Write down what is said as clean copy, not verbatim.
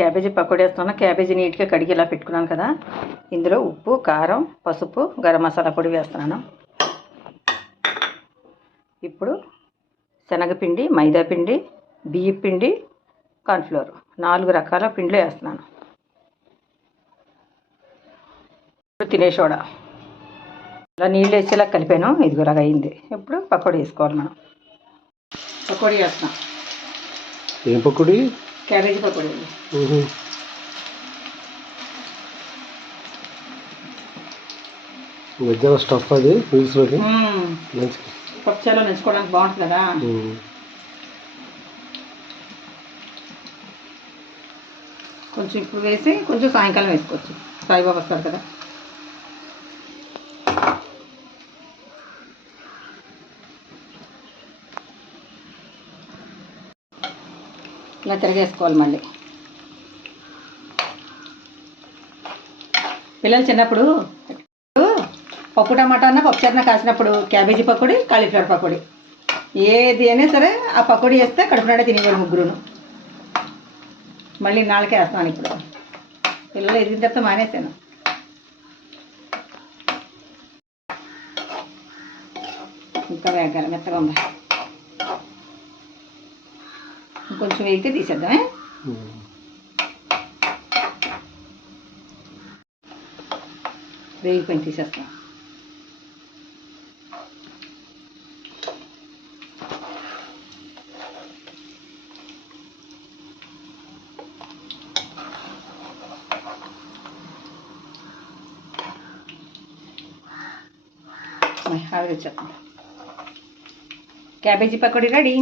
Cabbage pakodi వేస్తున్నాను. Cabbage నీట్గా కడిగి ఇలా పెట్టుకున్నాను కదా, ఇందులో ఉప్పు, కారం, పసుపు, గరం మసాలా పొడి వేస్తున్నాను. ఇప్పుడు శనగపిండి, మైదాపిండి, బియ్యం పిండి, కార్న్ఫ్లోర్ 4 రకాల పిండిలో వేస్తున్నాను. ఇప్పుడు తినే సోడా ఇలా నీళ్ళు వేసేలా కలిపాను. ఇదిగోలాగా అయింది. ఇప్పుడు పకోడీ వేసుకోవాలి. మనం పకోడీ వేస్తున్నాం. ఏం పకోడీ? క్యాబేజీ పకోడీ. మధ్యాహ్నం స్టఫ్ అది మీల్స్లోకి పప్పుచారులో నంచుకోవడానికి బాగుంటుంది కదా. కొంచెం ఇప్పుడు వేసి కొంచెం సాయంకాలం వేసుకోవచ్చు. సాయిబాబా వస్తారు కదా. ఇలా తిరగేసుకోవాలి. మళ్ళీ పిల్లలు చిన్నప్పుడు పప్పు టమాటా అన్న పప్పుచారున కాసినప్పుడు క్యాబేజీ పకోడీ, కాలీఫ్లవర్ పకోడీ ఏది అయినా సరే ఆ పకోడీ వేస్తే కడుపు నిండా తినేవారు ముగ్గురును. మళ్ళీ నాలుకే వేస్తాను. ఇప్పుడు పిల్లలు ఎదిగిన తర్వాత మానేసాను. ఇంకా వేగాలి, మెత్తగా ఉంది. ఇంకొంచెం వేగితే తీసేద్దామే. వేగిపోయి తీసేస్తాం. ఆవిరి వచ్చేస్తాం. Cabbage pakodi ready.